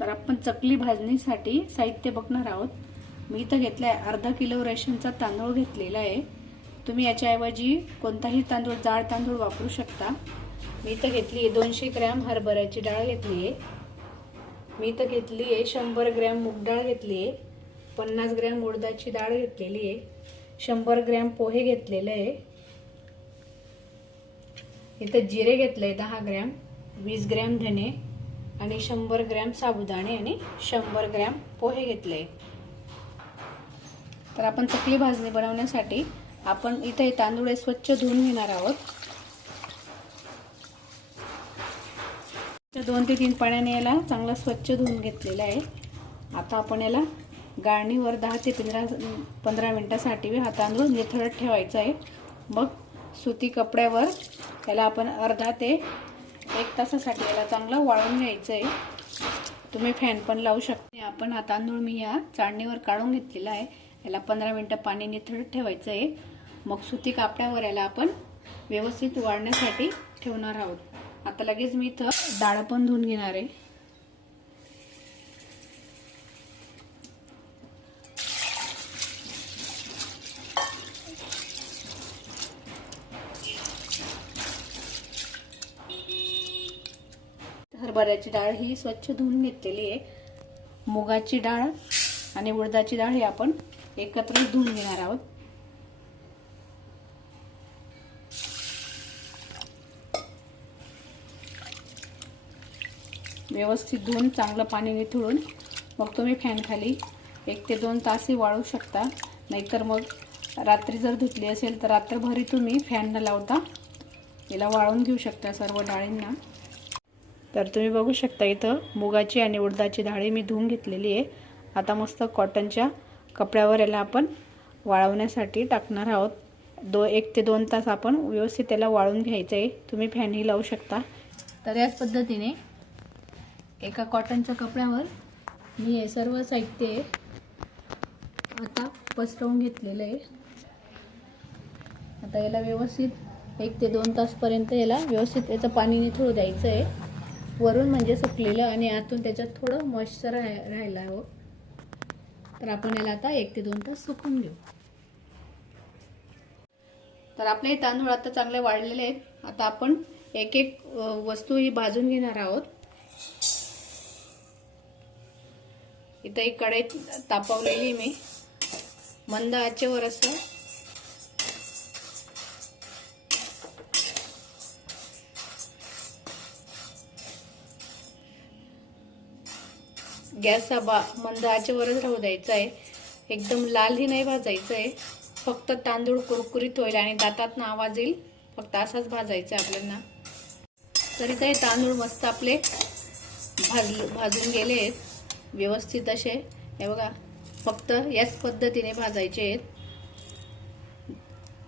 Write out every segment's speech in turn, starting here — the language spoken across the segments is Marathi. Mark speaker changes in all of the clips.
Speaker 1: तर आपण चकली भाजणीसाठी साहित्य बघणार आहोत. मी इथं घेतलं आहे अर्धा किलो रेशनचा तांदूळ घेतलेला आहे. तुम्ही याच्याऐवजी कोणताही तांदूळ जाड तांदूळ वापरू शकता. मी इथं घेतली आहे दोनशे ग्रॅम हरभऱ्याची डाळ घेतली आहे मी इथं घेतली आहे शंभर ग्रॅम मूग डाळ घेतली आहे पन्नास ग्रॅम उडदाची डाळ घेतलेली आहे शंभर ग्रॅम पोहे घेतलेले आहे. इथं जिरे घेतलं आहे दहा ग्रॅम वीस ग्रॅम धने आणि शंभर ग्रॅम साबुदाणे आणि शंभर ग्रॅम पोहे घेतले. तर आपण चकली भाजणी बनवण्यासाठी आपण इथे तांदूळ हे स्वच्छ धुवून घेणार आहोत. दोन ते तीन पाण्याने याला चांगला स्वच्छ धुवून घेतलेला आहे. आता आपण याला गाळणीवर दहा ते पंधरा पंधरा मिनटासाठी हा तांदूळ निथळत ठेवायचा आहे. मग सुती कपड्यावर त्याला आपण अर्धा ते एक तासासाठी याला चांगलं वाळून घ्यायचं आहे तुम्ही फॅन पण लावू शकता. आपण हा तांदूळ मी ह्या चाळणीवर काढून घेतलेला आहे. याला पंधरा मिनटं पाणी निथळत ठेवायचं आहे मग सुती कापड्यावर याला आपण व्यवस्थित वाळण्यासाठी ठेवणार आहोत. आता लगेच मी इथं डाळ पण धुवून घेणार आहे. हरभऱ्याची डाळ ही स्वच्छ धुवून घेतलेली आहे. मुगाची डाळ आणि उडदाची डाळ ही आपण एकत्र धुवून घेणार आहोत. व्यवस्थित धुवून चांगलं पाणी निथळून मग तुम्ही फॅन खाली एक ते दोन तासही वाळू शकता. नाहीतर मग रात्री जर धुतली असेल तर रात्रभरी तुम्ही फॅन न लावता याला वाळून घेऊ शकता सर्व डाळींना. तर तुम्ही बघू शकता इथं मुगाची आणि उडदाची डाळी मी धुवून घेतलेली आहे. आता मस्त कॉटनच्या कपड्यावर याला आपण वाळवण्यासाठी टाकणार आहोत. दो एक ते दोन तास आपण व्यवस्थित त्याला वाळून घ्यायचं आहे. तुम्ही फॅनही लावू शकता. तर याच पद्धतीने एका कॉटनच्या कपड्यावर मी हे सर्व साहित्य आता पसरवून घेतलेलं आहे. आता याला व्यवस्थित एक ते दोन तासपर्यंत याला व्यवस्थित याचं पाणी निथळू द्यायचं आहे. वरून म्हणजे सुकलेलं आणि आतून त्याच्यात थोडं मॉइश्चर राह राहिलं हो. तर आपण याला आता एक ते दोन तास सुकून घेऊ. तर आपले तांदूळ आता चांगले वाढलेले आहेत. आता आपण एक एक वस्तू ही भाजून घेणार आहोत. इथं एक कढई तापवलेली मी. मंद आचेवर असं गॅस बा मंद आचेवरच राहू द्यायचा आहे एकदम लालही नाही भाजायचं आहे फक्त तांदूळ कुरकुरीत होईल आणि दातातनं आवाज येईल. फक्त असाच भाजायचा आहे आपल्याला. तरी ते तांदूळ मस्त आपले भाज भाजून गेले आहेत. व्यवस्थित असे. हे बघा फक्त याच पद्धतीने भाजायचे आहेत.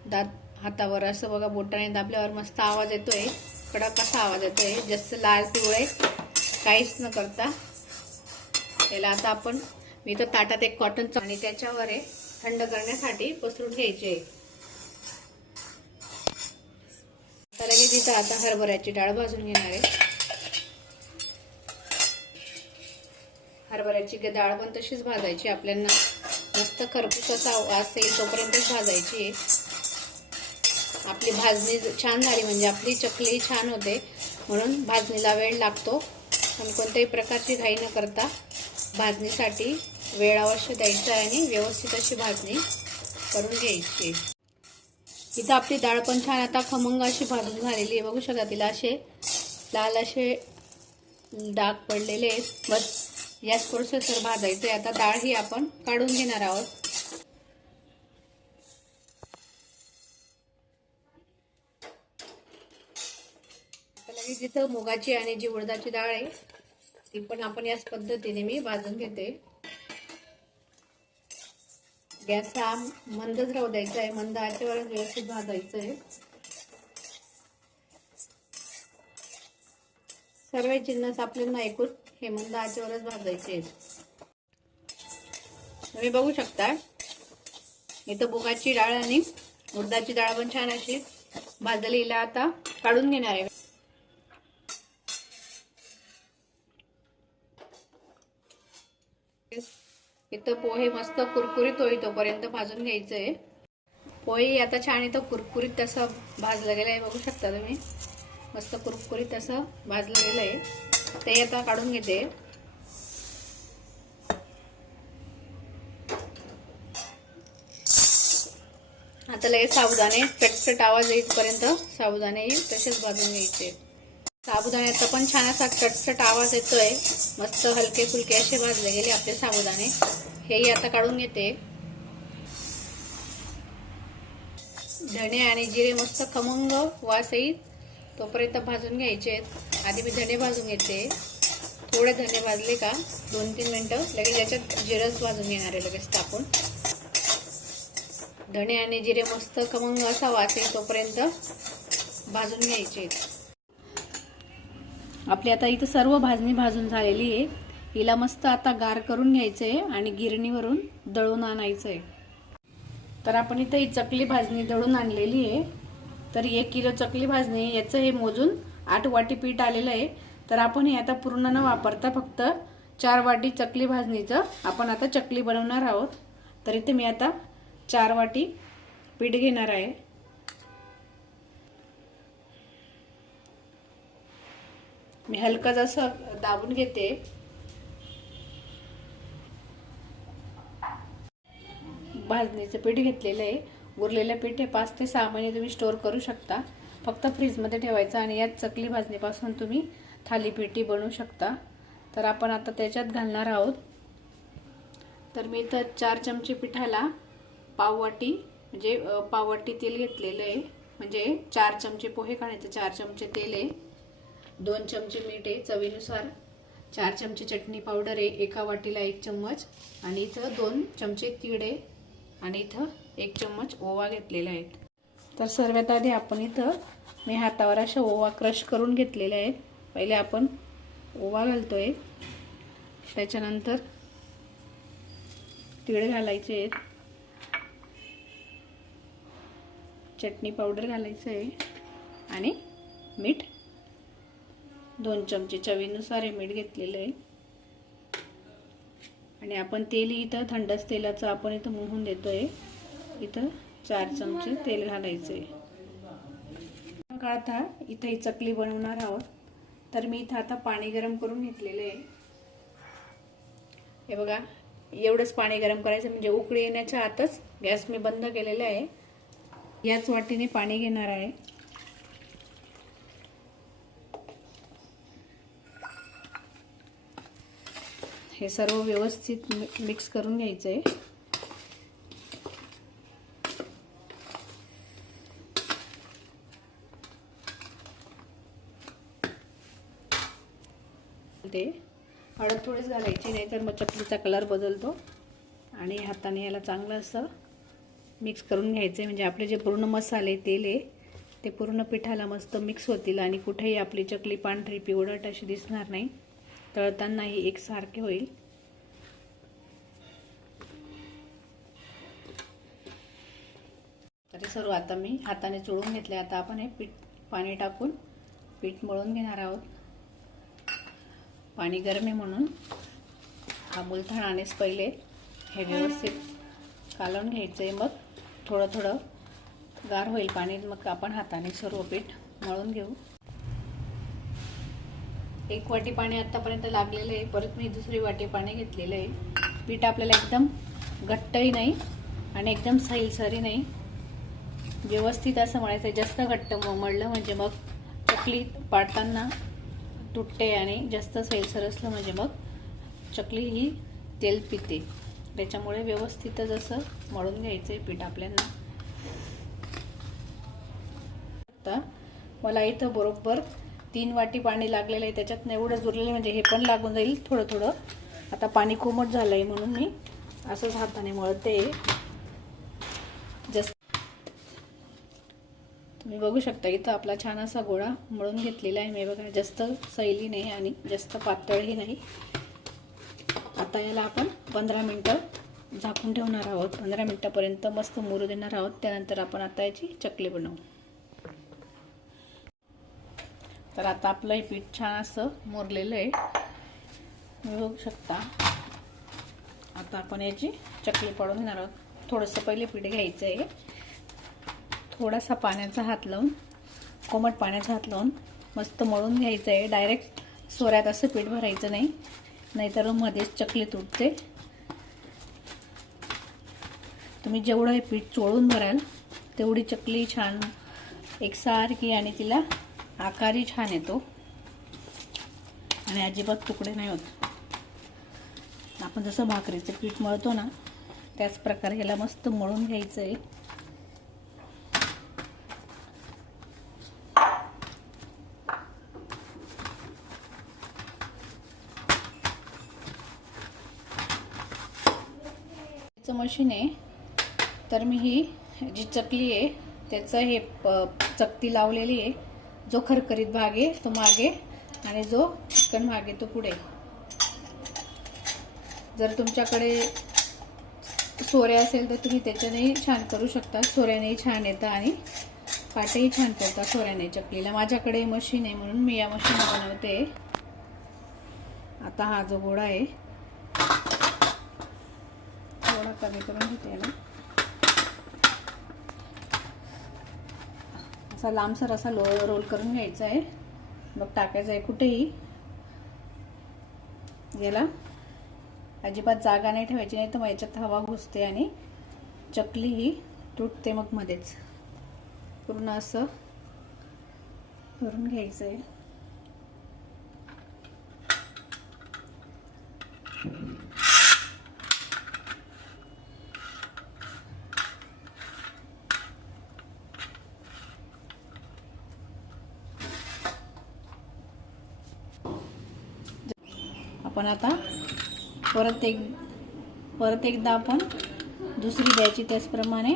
Speaker 1: दात हातावर असं बघा बोटाने दाबल्यावर मस्त आवाज येतोय. कडक असा आवाज येतोय. जास्त लाल पिवळे काहीच न करता. याला आता आपण मी तर ताटात एक कॉटनचं आणि त्याच्यावर आहे थंड करण्यासाठी पसरून घ्यायचे. आता लगेच इथं आता हरभऱ्याची डाळ भाजून घेणार आहे. हरभऱ्याची डाळ पण तशीच भाजायची आपल्याला मस्त खरपूस असा वास येईल तोपर्यंतच भाजायची आहे. आपली भाजणी छान झाली म्हणजे आपली चकली छान होते म्हणून भाजणीला वेळ लागतो. पण कोणत्याही प्रकारची घाई न करता भाजणीसाठी वेळ अवश्य द्यायचा आहे आणि व्यवस्थित अशी भाजणी करून घ्यायची. इथं आपली डाळ पण छान आता खमंग अशी भाजून झालेली आहे. बघू शकता तिला असे लाल असे डाग पडलेले आहेत. बस याच प्रोसेसवर भाजायचे आता डाळ ही आपण काढून घेणार आहोत. जिथं मुगाची आणि जी उडदाची डाळ आहे. ती पण आपण याच पद्धतीने मी भाजून घेते. गॅस हा मंदच राहू द्यायचा आहे मंद आचेवरच व्यवस्थित भाजायचं आहे. सर्व जिन्नस आपल्याला ऐकून हे मंद आचेवरच भाजायचे तुम्ही बघू शकता इथं मुगाची डाळ आणि उडदाची डाळ पण छान अशी भाजलेला आता काढून घेणार आहे. इथं पोहे मस्त कुरकुरीत होई तोपर्यंत भाजून घ्यायचं आहे पोहे आता छान इथं कुरकुरीत तसं भाजलं गेलं आहे बघू शकता तुम्ही. मस्त कुरकुरीत असं भाजलं गेलं आहे. ते आता काढून घेते. आता लगेच साबुदाणे चटचट आवाज येईपर्यंत साबुदाणे तसेच भाजून घ्यायचे. साबुदाण्याचा पण छान असा चटचट आवाज येतोय. मस्त हलके फुलके असे भाजले गेले आपले साबुदाणे. हेही आता काढून घेते. धणे आणि जिरे मस्त खमंग वास येईल तोपर्यंत भाजून घ्यायचे. आहेत आधी मी धणे भाजून घेते. थोडे धणे भाजले का दोन तीन मिनटं. लगेच याच्यात जिरंच भाजून घेणार आहे लगेच टाकून धणे आणि जिरे मस्त खमंग असा वास येईल तोपर्यंत भाजून घ्यायचे. आहेत आपली आता इथं सर्व भाजणी भाजून झालेली आहे. हिला मस्त आता गार करून घ्यायचं आहे आणि गिरणीवरून दळून आणायचं आहे तर आपण इथं ही चकली भाजणी दळून आणलेली आहे. तर एक किलो चकली भाजणी याचं हे मोजून आठ वाटी पीठ आलेलं आहे. तर आपण हे आता पूर्ण न वापरता फक्त चार वाटी चकली भाजणीचं आपण आता चकली बनवणार आहोत. तर इथे मी आता चार वाटी पीठ घेणार आहे. मी हलकं जसं दाबून घेते भाजणीचं पीठ घेतलेलं आहे. उरलेलं पीठ हे पाच ते सहा महिने तुम्ही स्टोअर करू शकता. फक्त फ्रीजमध्ये ठेवायचं आणि यात चकली भाजणीपासून तुम्ही थालीपीठी बनवू शकता. तर आपण आता त्याच्यात घालणार आहोत. तर मी इथं चार चमचे पिठाला पाववाटी म्हणजे पाववाटी तेल घेतलेलं आहे. म्हणजे चार चमचे पोहे काढायचे चार चमचे तेल आहे. दोन चमचे मीठ आहे चवीनुसार. चार चमचे चटणी पावडर आहे एका वाटीला एक चम्मच. आणि इथं दोन चमचे तीड आहे. आणि इथं एक चम्मच ओवा घेतलेला आहे. तर सर्वात आधी आपण इथं मी हातावर अशा ओवा क्रश करून घेतलेल्या आहेत. पहिले आपण ओवा घालतोय. त्याच्यानंतर तिळ घालायचे आहेत. चटणी पावडर घालायचं आहे. आणि मीठ. दोन चमचे चवीनुसार हे मीठ घेतलेलं आहे. आणि आपण तेल इथं थंडच तेलाचं आपण इथं मोहून देतोय. इथं चार चमचे तेल घालायचे आता इथं ही चकली बनवणार आहोत. तर मी इथं आता पाणी गरम करून घेतलेलं आहे. हे बघा एवढंच पाणी गरम करायचं म्हणजे उकळी येण्याच्या आतच गॅस मी बंद केलेला आहे. याच वाटीने पाणी घेणार आहे. हे सर्व व्यवस्थित मिक्स करून घ्यायचं आहे ते हळद थोडीच घालायची नाही तर मग चकलीचा कलर बदलतो. आणि हाताने याला चांगलं असं मिक्स करून घ्यायचं आहे म्हणजे आपले जे पूर्ण मसाले तेल आहे ते पूर्ण पिठाला मस्त मिक्स होतील आणि कुठेही आपली चकली पांढरी पिवळट अशी दिसणार नाही. तळतानाही एकसारखे होईल. तरी सर्व आता मी हाताने चोळून घेतले. आता आपण हे पीठ पाणी टाकून पीठ मळून घेणार आहोत. पाणी गरम आहे म्हणून हा मुलथाणानेच पहिले. हे व्यवस्थित कालवून घ्यायचं आहे मग थोडं थोडं गार होईल पाणी. मग आपण हाताने सर्व पीठ मळून घेऊ. एक वाटी पाणी आतापर्यंत लागलेलं आहे. परत मी दुसरी वाटी पाणी घेतलेलं आहे. पीठ आपल्याला एकदम घट्टही नाही आणि एकदम सैलसरी नाही. व्यवस्थित असं म्हणायचं जास्त घट्ट मळलं म्हणजे मग चकली पाडताना तुटते आणि जास्त सैलसर असलं म्हणजे मग चकली ही तेल पिते. त्याच्यामुळे व्यवस्थितच असं मळून घ्यायचं आहे पीठ आपल्याला. आता मला इथं बरोबर तीन वाटी पाणी लागलेलं आहे त्याच्यात एवढं उरलेलं म्हणजे हे पण लागून जाईल थोडं थोडं. आता पाणी कोमट झालं आहे म्हणून मी असंच हाताने मळते. जस तुम्ही बघू शकता इथं आपला छान असा गोळा मळून घेतलेला आहे. मी बघा जास्त सैली नाही आणि जास्त पातळही नाही. आता याला आपण पंधरा मिनटं झाकून ठेवणार आहोत. पंधरा मिनटापर्यंत मस्त मुरू देणार आहोत. त्यानंतर आपण आता याची चकली बनवू. तर आता आपलं हे पीठ छान असं मुरलेलं आहे. तुम्ही बघू शकता. आता आपण याची चकली पाडून घेणार आहोत. थोडंसं पहिले पीठ घ्यायचं आहे. थोडासा पाण्याचा हात लावून कोमट पाण्याचा हात लावून मस्त मळून घ्यायचं आहे. डायरेक्ट सोऱ्यात असं पीठ भरायचं नाही. नाहीतर मध्येच चकली तुटते. तुम्ही जेवढं हे पीठ चोळून भराल तेवढी चकली छान एकसारखी आणि तिला आकारही छान येतो. आणि अजिबात तुकडे नाही होत. आपण जसं भाकरीचं पीठ मळतो ना त्याच प्रकारे ह्याला मस्त मळून घ्यायचं आहे मशीन आहे. तर मी ही जी चकली आहे त्याचं हे चकती लावलेली आहे. जो खरखरीत भाग आहे तो मागे आणि जो चिकन भाग आहे तो पुढे. जर तुमच्याकडे सोऱ्या असेल तर तुम्ही त्याच्यानेही छान करू शकता. सोऱ्यानेही छान येतं आणि पाटही छान करता सोऱ्याने चकलीला. माझ्याकडे मशीन आहे म्हणून मी या मशीन बनवते. आता हा जो गोळा आहे थोडा कमी करून घेते ना असा लांबसर असा लो रोल करून घ्यायचा आहे. मग टाकायचं आहे कुठेही. याला. अजिबात जागा नाही ठेवायची नाही तर मग याच्यात हवा घुसते आणि चकली ही तुटते मग मध्येच. पूर्ण असं करून घ्यायचं आहे आपण आता परत एक परत एकदा आपण दुसरी द्यायची त्याचप्रमाणे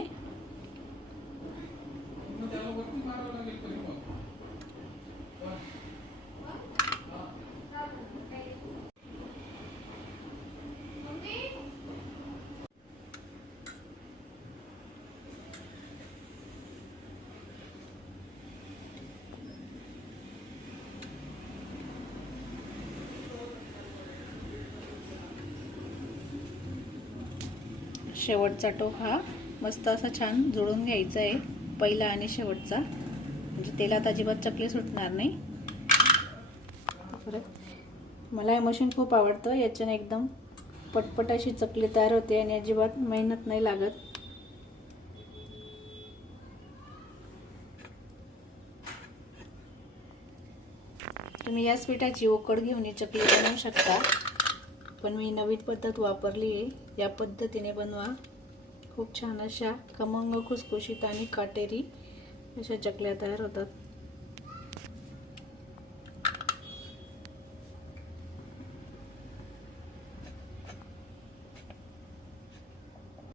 Speaker 1: शेवटचा टोक हा मस्त असा छान जुळून घ्यायचा आहे पहिला आणि शेवटचा. म्हणजे तेलात अजिबात चकली सुटणार नाही. परत. मला हे मशीन खूप आवडतं याच्याने एकदम पटपट अशी चकली तयार होते आणि अजिबात मेहनत नाही लागत. तुम्ही या पिठाची उकड घेऊन ही चकली बनवू शकता पण मी नवीन पद्धत वापरली आहे. या पद्धतीने बनवा. खूप छान अशा खमंग खुसखुशीत आणि काटेरी अशा चकल्या तयार होतात.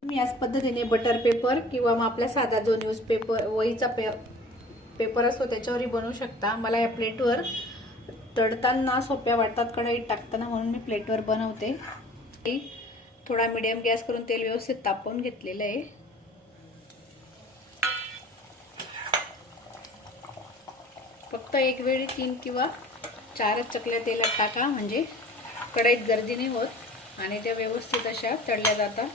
Speaker 1: मी याच पद्धतीने बटर पेपर किंवा मग आपला साधा जो न्यूजपेपर वहीचा पे पेपर असतो त्याच्यावरही बनवू शकता. मला या प्लेटवर तळताना सोप्या वाटतात कढाईत टाकताना म्हणून मी प्लेटवर बनवते. थोडा मिडियम गॅस करून तेल व्यवस्थित तापवून घेतलेलं आहे. फक्त एक वेळी तीन किंवा चारच चकल्या तेलात टाका म्हणजे कढईत गर्दी नाही होत. आणि त्या व्यवस्थित अशा तळल्या जातात.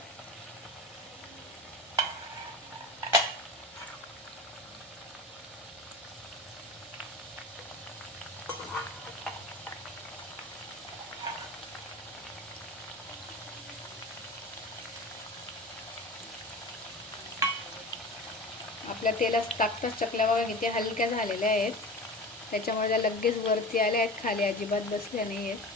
Speaker 1: आपल्या तेलात टाकताच चकल्या बघा किती हलक्या झालेल्या आहेत. त्याच्यामुळे त्या लगेच वरती आल्या आहेत खाली अजिबात बसल्या नाही आहेत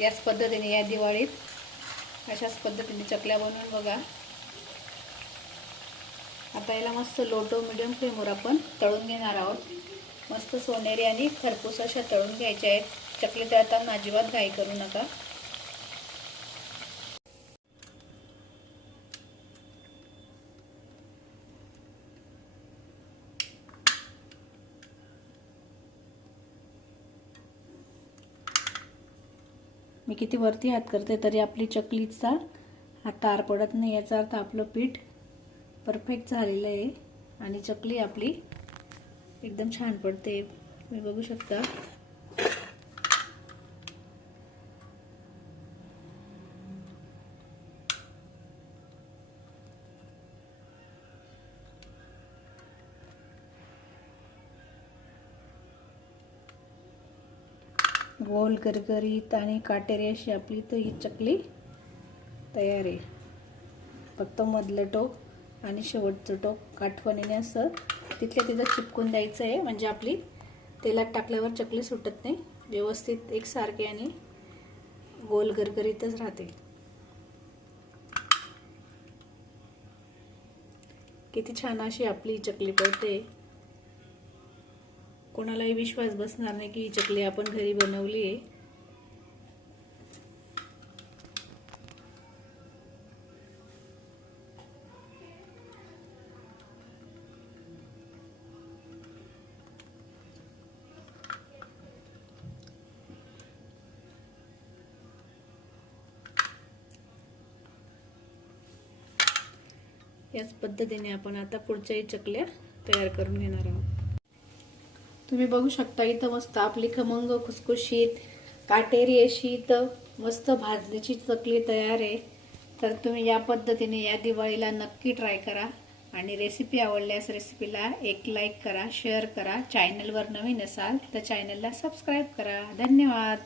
Speaker 1: याच पद्धतीने या दिवाळीत अशाच पद्धतीने चकल्या बनवून बघा. आता याला मस्त लोटो मिडियम फ्लेमवर आपण तळून घेणार आहोत. मस्त सोनेरी आणि खरपूस अशा तळून घ्यायच्या आहेत. चकली तळताना अजिबात घाई करू नका. मी किती वरती हात करते तरी आपली चकलीचा हात तार पडत नाही याचा अर्थ आपलं पीठ परफेक्ट झालेलं आहे. आणि चकली आपली एकदम छान पडते. तुम्ही बघू शकता. गोल गरगरीत आणि काटेरी अशी आपली तर ही चकली तयार आहे. फक्त मधलं टोक आणि शेवटचं टोक काठवणीने असं तिथल्या तिथं चिपकून द्यायचं आहे. म्हणजे आपली तेलात टाकल्यावर चकली सुटत नाही. व्यवस्थित एकसारखे आणि गोल गरगरीतच राहते. किती छान अशी आपली चकली पडते कोणालाही विश्वास बसणार नाही की ही चकली आपण घरी बनवली आहे. याच पद्धतीने आपण आता पुढच्याही चकल्या तयार करून घेणार आहोत. तुम्ही बघू शकता इथं मस्त आपली खमंग खुसखुशीत काटेरी अशी इथं मस्त भाजणीची चकली तयार आहे. तर तुम्ही या पद्धतीने या दिवाळीला नक्की ट्राय करा. आणि रेसिपी आवडल्यास रेसिपीला एक लाईक करा शेअर करा. चॅनलवर नवीन असाल तर चॅनलला सबस्क्राईब करा. धन्यवाद!